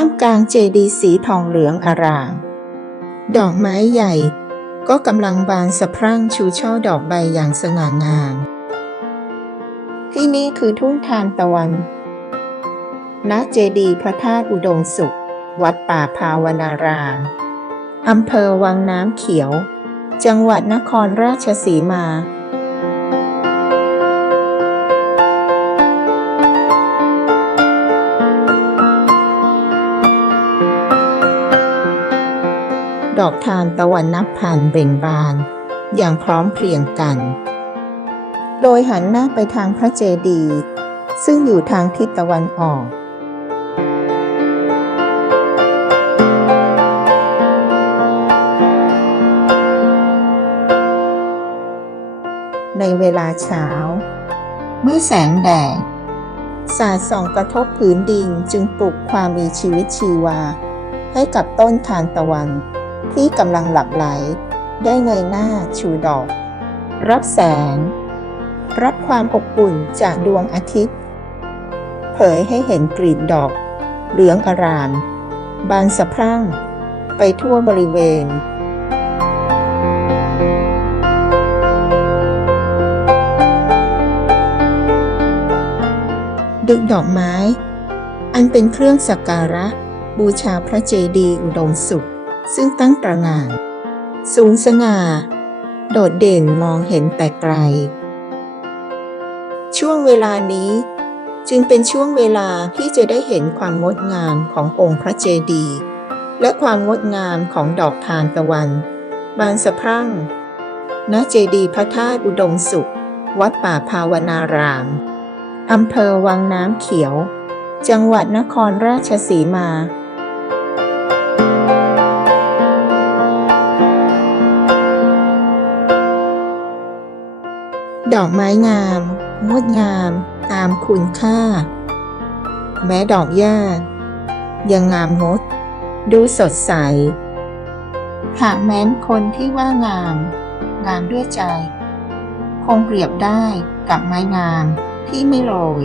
ามกลางเจดีย์สีทองเหลืองอาราม ดอกไม้ใหญ่ ก็กำลังบานสะพรั่งชูช่อดอกใบอย่างสง่างาม ที่นี่คือทุ่งทานตะวันณเจดีย์พระธาตุอุดมสุข วัดป่าภาวนารามอำเภอวังน้ำเขียว จังหวัดนครราชสีมา ดอกทานตะวันนับพันเบ่งบาน อย่างพร้อมเพรียงกัน โดยหันหน้าไปทางพระเจดีย์ซึ่งอยู่ทางทิศตะวันออกในเวลาเช้า เมื่อแสงแดดสาดส่องกระทบผืนดินจึงปลุกความมีชีวิตชีวา ให้กับต้นทานตะวัน ที่กำลังหลับไหล ได้เงยหน้าชูดอก รับแสง รับความอบอุ่นจากดวงอาทิตย์ เผยให้เห็นกลีบดอก เหลืองอาราม บานสะพรั่ง ไปทั่วบริเวณดึกดอกไม้ อันเป็นเครื่องสักการะบูชาพระเจดีย์อุดมสุข ซึ่งตั้งตระหง่าน สูงสง่า โดดเด่นมองเห็นแต่ไกล ช่วงเวลานี้จึงเป็นช่วงเวลาที่จะได้เห็นความงดงามขององค์พระเจดีย์และความงดงามของดอกทานตะวัน บานสะพรั่ง ณ เจดีย์พระธาตุอุดมสุข วัดป่าภาวนาราม อำเภอวังน้ำเขียว จังหวัดนครราชสีมา ดอกไม้งาม งดงาม ตามคุณค่า แม้ดอกหญ้า ยังงามงด ดูสดใส หากแม้นคนที่ว่างาม งามด้วยใจ คงเปรียบได้กับไม้งามที่ไม่โรย